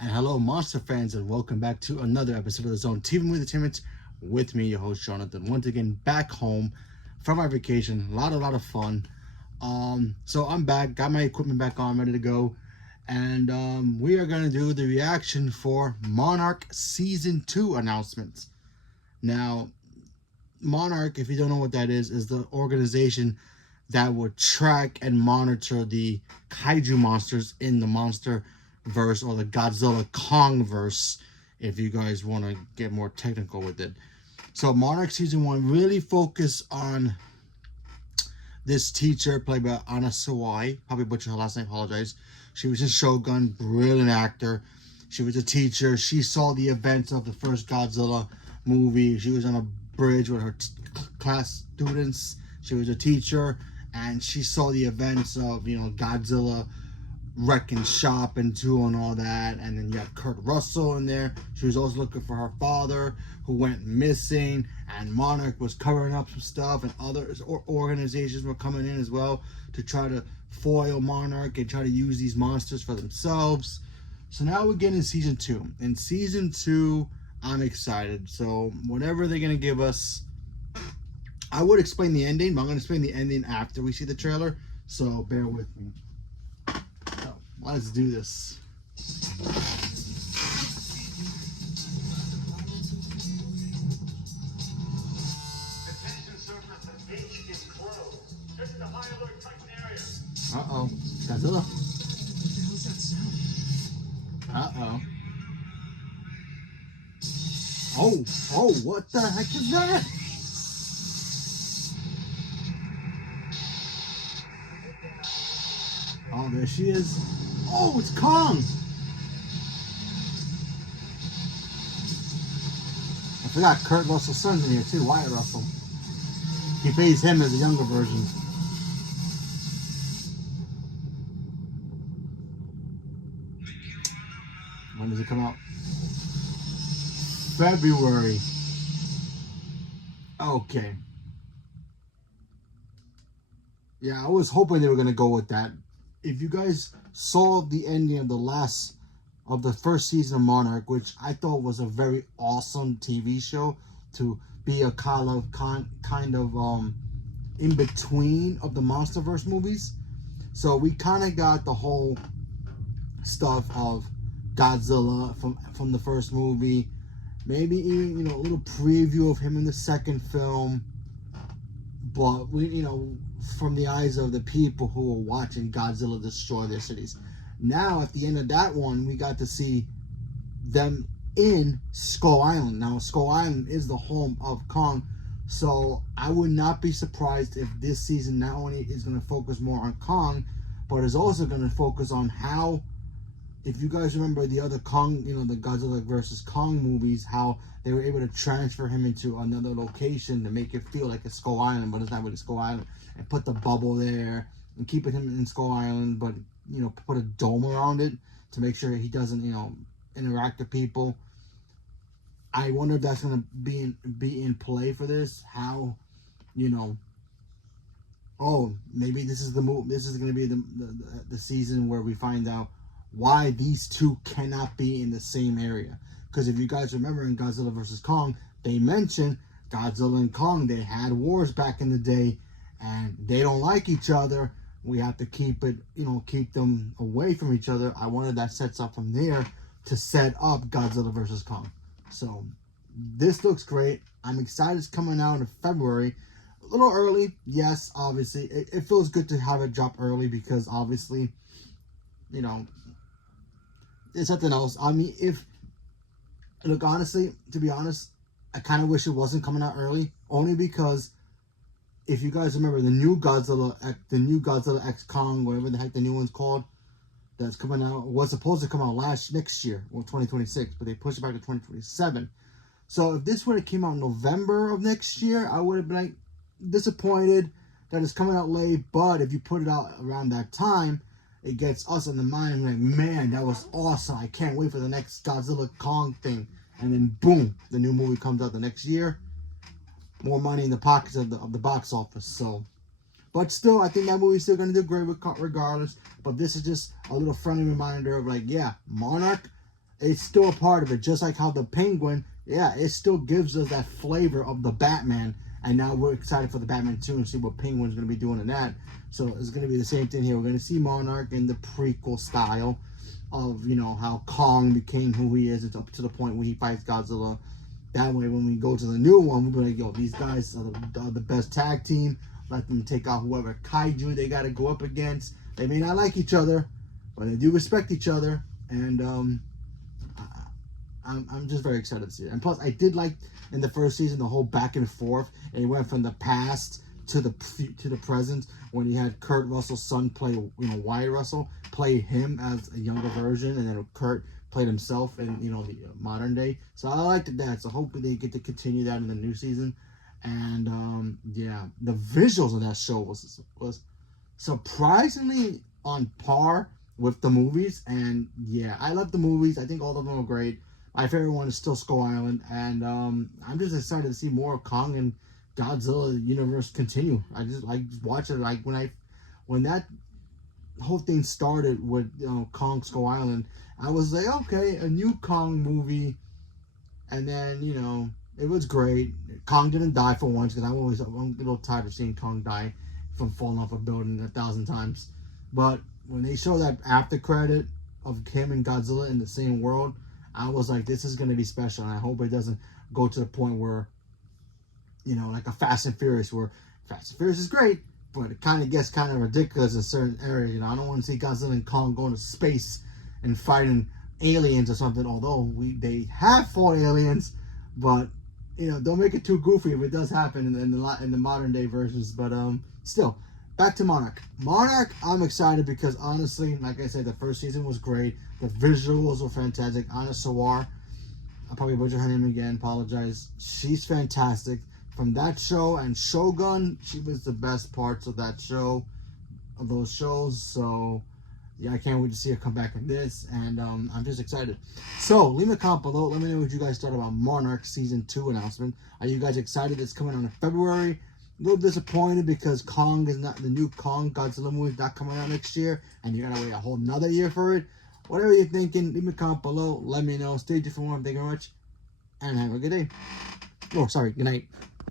And hello, monster fans, and welcome back to another episode of the Zone TV Movie Entertainment with me, your host Jonathan. Once again, back home from my vacation. A lot of fun. So I'm back, got my equipment back on, ready to go, and we are gonna do the reaction for Monarch Season 2 announcements. Now, Monarch, if you don't know what that is the organization that will track and monitor the kaiju monsters in the monster verse, or the Godzilla Kong verse, if you guys want to get more technical with it. So Monarch Season 1 really focused on this teacher played by Anna Sawai. Probably butchered her last name, apologize. She was in Shogun, brilliant actor. She was a teacher. She saw the events of the first Godzilla movie. She was on a bridge with her class students. She was a teacher, and she saw the events of, Godzilla wrecking shop and doing all that. And then you had Kurt Russell in there. She was also looking for her father, who went missing, and Monarch was covering up some stuff, and other organizations were coming in as well to try to foil Monarch and try to use these monsters for themselves. So now we're getting Season 2. In Season 2, I'm excited. So whatever they're going to give us, I would explain the ending, but I'm going to explain the ending after we see the trailer, so bear with me. Let's do this. Attention surface, the beach is closed. This is the high alert Titan area. Uh-oh. Godzilla. What the hell's that sound? Uh-oh. Oh, what the heck is that? Oh, there she is. Oh, it's Kong. I forgot Kurt Russell's son's in here too, Wyatt Russell. He plays him as a younger version. When does it come out? February. Okay. Yeah, I was hoping they were going to go with that. If you guys saw the ending of the first season of Monarch, which I thought was a very awesome TV show to be a kind of in between of the MonsterVerse movies. So we kind of got the whole stuff of Godzilla from the first movie, maybe even a little preview of him in the second film, but we from the eyes of the people who are watching Godzilla destroy their cities. Now, at the end of that one, we got to see them in Skull Island. Now, Skull Island is the home of Kong, so I would not be surprised if this season not only is going to focus more on Kong, but is also going to focus on how, if you guys remember the other Kong, the Godzilla versus Kong movies, how they were able to transfer him into another location to make it feel like a Skull Island, but it's not really Skull Island, and put the bubble there and keep him in Skull Island, but put a dome around it to make sure he doesn't interact with people. I wonder if that's going to be in play for this. How oh, maybe this is the move. This is going to be the season where we find out why these two cannot be in the same area. Because if you guys remember in Godzilla vs. Kong, they mentioned Godzilla and Kong, they had wars back in the day, and they don't like each other. We have to keep them away from each other. I wanted that sets up from there to set up Godzilla vs. Kong. So this looks great. I'm excited it's coming out in February. A little early, yes, obviously. It feels good to have it drop early because obviously, there's something else. I mean, honestly, to be honest, I kind of wish it wasn't coming out early, only because if you guys remember the new Godzilla X Kong, whatever the heck the new one's called, that's coming out, was supposed to come out next year, or 2026, but they pushed it back to 2027. So if this would have came out in November of next year, I would have been like disappointed that it's coming out late. But if you put it out around that time, it gets us in the mind like, man, that was awesome. I can't wait for the next Godzilla Kong thing. And then boom, the new movie comes out the next year. More money in the pockets of the box office. So, but still, I think that movie's still going to do great regardless. But this is just a little friendly reminder of like, yeah, Monarch it's still a part of it. Just like how the Penguin, yeah, it still gives us that flavor of the Batman. And now we're excited for the Batman 2 and see what Penguin's going to be doing in that. So it's going to be the same thing here. We're going to see Monarch in the prequel style of, you know, how Kong became who he is. It's up to the point where he fights Godzilla. That way, when we go to the new one, we'll be like, yo, these guys are the best tag team. Let them take out whoever kaiju they got to go up against. They may not like each other, but they do respect each other. And I'm just very excited to see it. And plus, I did like in the first season the whole back and forth. And it went from the past to the present when he had Kurt Russell's son play, you know, Wyatt Russell play him as a younger version, and then Kurt played himself in, you know, the modern day. So I liked that. So hopefully they get to continue that in the new season. And yeah, the visuals of that show was surprisingly on par with the movies. And yeah, I love the movies. I think all of them are great. My favorite one is still Skull Island, and I'm just excited to see more of Kong and Godzilla universe continue. I just watch it. Like when that whole thing started with, you know, Kong Skull Island, I was like, okay, a new Kong movie, and then, you know, it was great. Kong didn't die for once, because I'm a little tired of seeing Kong die from falling off a building 1,000 times. But when they show that after credit of him and Godzilla in the same world, I was like, this is going to be special. And I hope it doesn't go to the point where, you know, like a Fast and Furious, where Fast and Furious is great, but it kind of gets kind of ridiculous in certain areas. You know, I don't want to see Godzilla and Kong going to space and fighting aliens or something. Although they have fought aliens, but, you know, don't make it too goofy if it does happen in the modern day versions. But still, back to Monarch. Monarch, I'm excited because honestly, like I said, the first season was great. The visuals were fantastic. Anna Sawar, I'll probably butcher her name again, apologize. She's fantastic. From that show and Shogun, she was the best parts of that show, of those shows. So yeah, I can't wait to see her come back in this, and I'm just excited. So leave a comment below. Let me know what you guys thought about Monarch Season 2 announcement. Are you guys excited? It's coming out in February. A little disappointed because Kong is not, the new Kong Godzilla movie is not coming out next year, and you gotta wait a whole nother year for it. Whatever you're thinking, leave me a comment below. Let me know. Stay tuned for more. Thank you very much, and have a good day. Oh, sorry. Good night.